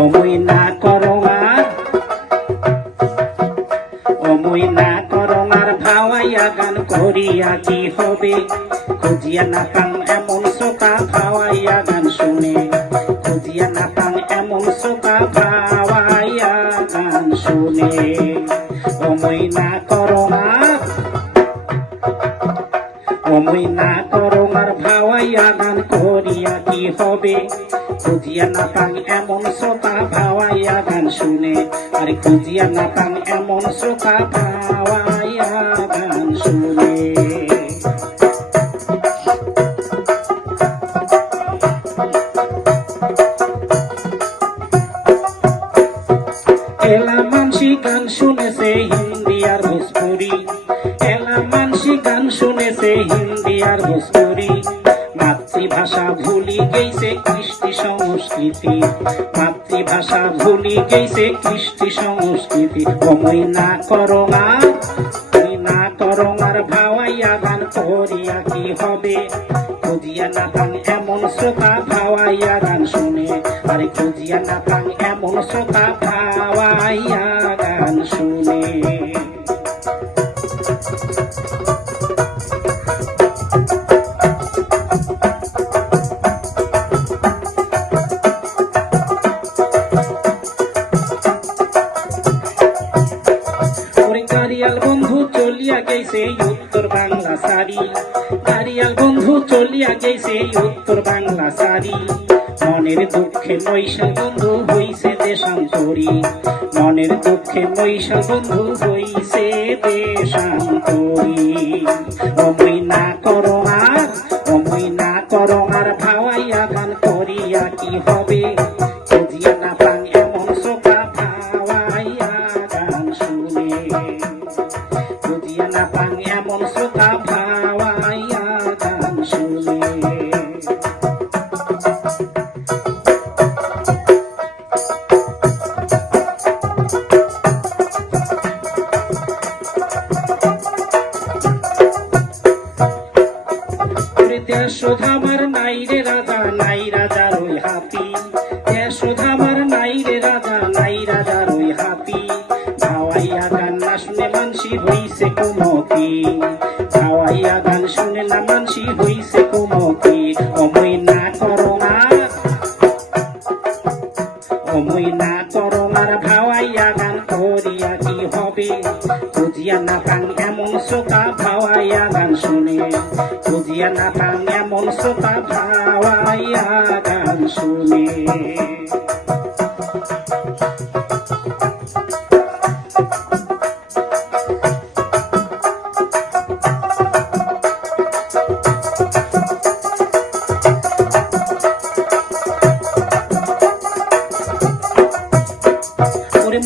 অমুই না করো আর অমুই না করো ভাওয়াইয়া কি হবে? খুঁজিয়া না পাং এমন সোকা ভাওয়াইয়া গান শুনে। খুঁজিয়া না পাং এমন সোকা অমুই না করো আর ভাওয়াইয়া গান করিয়া কি হবে? খুঁজিয়া না এমন শ্রোতা ভাওয়াইয়া গান শুনে, আরে খুঁজিয়া না এমন শ্রোতা ভাওয়াইয়া গান শুনে। এলা মানসি গান শুনেছে হিন্দি আর ভোজপুরি। এলা মানসি গান শুনেছে হিন্দি আর ভোজপুরি মাতৃভাষা ভুলি গেছে কৃষ্টি সংস্কৃতি। মাতৃভাষা ভুলি গেছে কৃষ্টি সংস্কৃতি। অমই না করো না তুই না করো আর ভাওয়াইয়া গান করিয়া কি হবে? খুঁজিয়া না পান এমন শ্রোতা ভাওয়াইয়া গান শুনে। আরে খুঁজিয়া না পান এমন শ্রোতা ভাওয়াইয়া গান শুনে। বন্ধু চলিয়া গেছে উত্তর বাংলা সারি। কারিয়াল বন্ধু চলিয়া গেছে উত্তর বাংলা সারি। মনের দুঃখে মৈশাল বন্ধু হইছে দেশান্তরী। মনের দুঃখে মৈশাল বন্ধু হইছে দেশান্তরী। অমই না করো আর অমই না করো আর ভাওয়াইয়া গান করিয়া কি হবে? খুঁজিয়া না পাং এমন শ্রোতা ভাওয়াইয়া গান শুনে। রাজা নাই শুনে মানসি হইছে কুমতি ভাওয়াইয়া গান শুনে না মানসি হইছে কুমতি অমই না করো না অমই না করো আর ভাওয়াইয়া গান করিয়া কি হবে? খুঁজিয়া না পাং এমন শ্রোতা, ভাওয়াইয়া গান শুনে। খুঁজিয়া না পাং এমন শ্রোতা, ভাওয়াইয়া গান শুনে।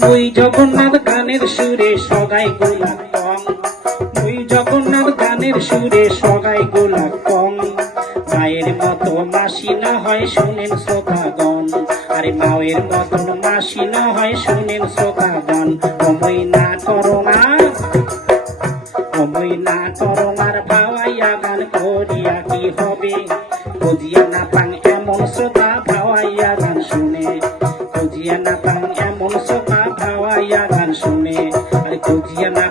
ওরে মুই জগন্নাথ গানের সুরে সগাই গোলা কং মুই জগন্নাথ গানের সুরে সগাই গোলা কং মায়ের মতো মাসি না হয় শুনেন শ্রোতাগণ আরে মায়ের মতন মাসি না হয় শুনেন শ্রোতাগণ অমই না করো না অমই না করো আর ভাওয়াইয়া গান করিয়া কি হবে? খুঁজিয়া না পাং এমন শ্রোতা ভাওয়াইয়া গান শুনে। খুঁজিয়া না পাং todo dia na